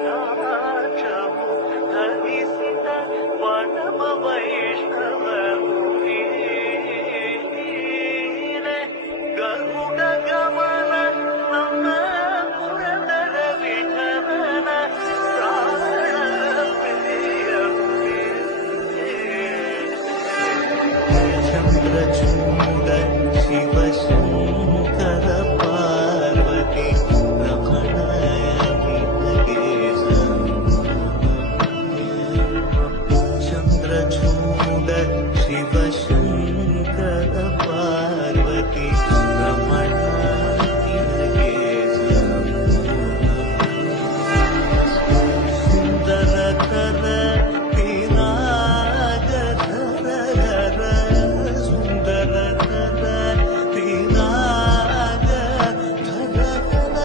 ಶಿವರುದ್ರಾಕ್ಷವು ಧರಿಸಿದ ಪರಮ ವೈಷ್ಣವ ಮುನೀರೆ ಗರುಡ ಗಮನ ನಮ್ಮ ಪುರಂದರ ವಿಠಲನ ಪ್ರಾಣ ಪ್ರಿಯ ಚಂದ್ರ